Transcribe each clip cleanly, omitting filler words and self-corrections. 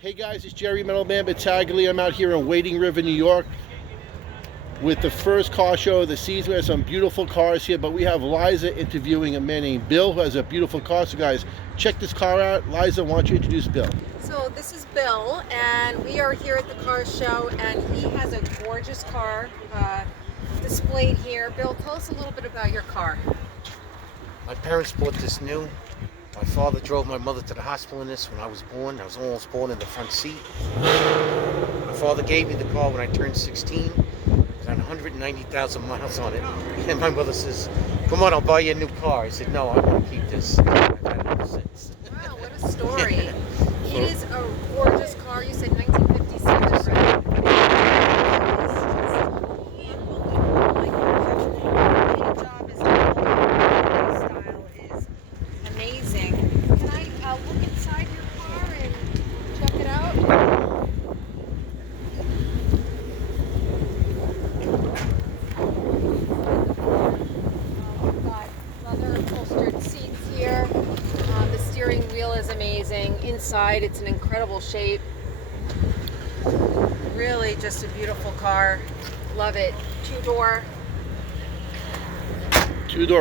Hey guys, it's Jerry Metalman Battaglia. I'm out here in Wading River, New York with the first car show of the season. We have some beautiful cars here, but we have Liza interviewing a man named Bill who has a beautiful car. So guys, check this car out. Liza, why don't you introduce Bill? So this is Bill, and we are here at the car show, and he has a gorgeous car displayed here. Bill, tell us a little bit about your car. My parents bought this new. My father drove my mother to the hospital in this when I was born. I was almost born in the front seat. My father gave me the car when I turned 16. It had 190,000 miles on it. And my mother says, "Come on, I'll buy you a new car." I said, "No, I want to keep this." I've had it ever since. Wow, what a story. It is a gorgeous car. You said 1956, right? The steering wheel is amazing. Inside, it's in incredible shape. Really just a beautiful car. Love it. Two-door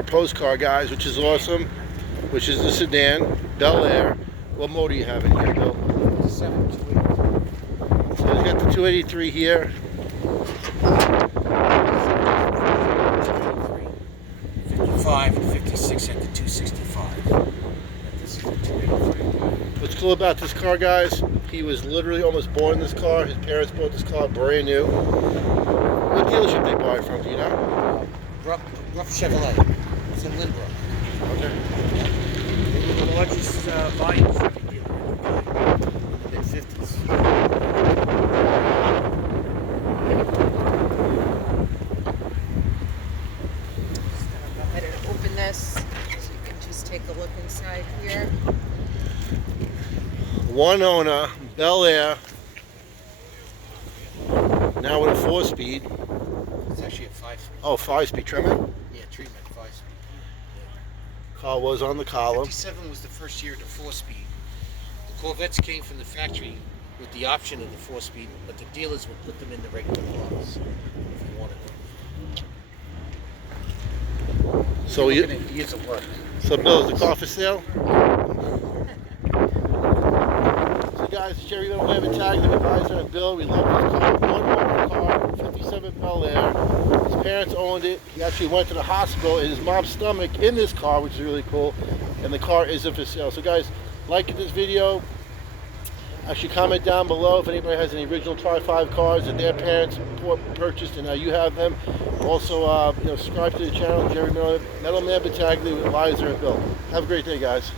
postcar, guys, which is awesome. Which is the sedan, Bel Air. What motor do you have in here, Bill? 7 2 So he's got the 283 here. 55 and 56 at the 265. This is the 283. What's cool about this car, guys, he was literally almost born in this car. His parents bought this car brand new. What dealership they buy it from, do you know? Rough Chevrolet. It's in Lynbrook. Okay. They were the largest volume Chevy dealer in the mid-50s. Go ahead and open this so you can just take a look inside here. One owner, Bel Air. Now with a 4-speed. It's actually a 5-speed. Oh, 5-speed treatment. Yeah, treatment 5-speed. Car was on the column. 57 was the first year of the 4-speed. The Corvettes came from the factory with the option of the 4-speed, but the dealers would put them in the regular cars if you wanted them. So Looking at years of work. So Bill, is the car for sale? So guys, it's Jerry Metalman Battaglia with Liza and Bill. We love this car. One owner car, 57 Bel Air. His parents owned it. He actually went to the hospital in his mom's stomach in this car, which is really cool. And the car isn't for sale. So guys, like this video. Actually comment down below if anybody has any original Tri-5 cars that their parents purchased and now you have them. Also, subscribe to the channel, Jerry Metalman Battaglia with Liza and Bill. Have a great day, guys.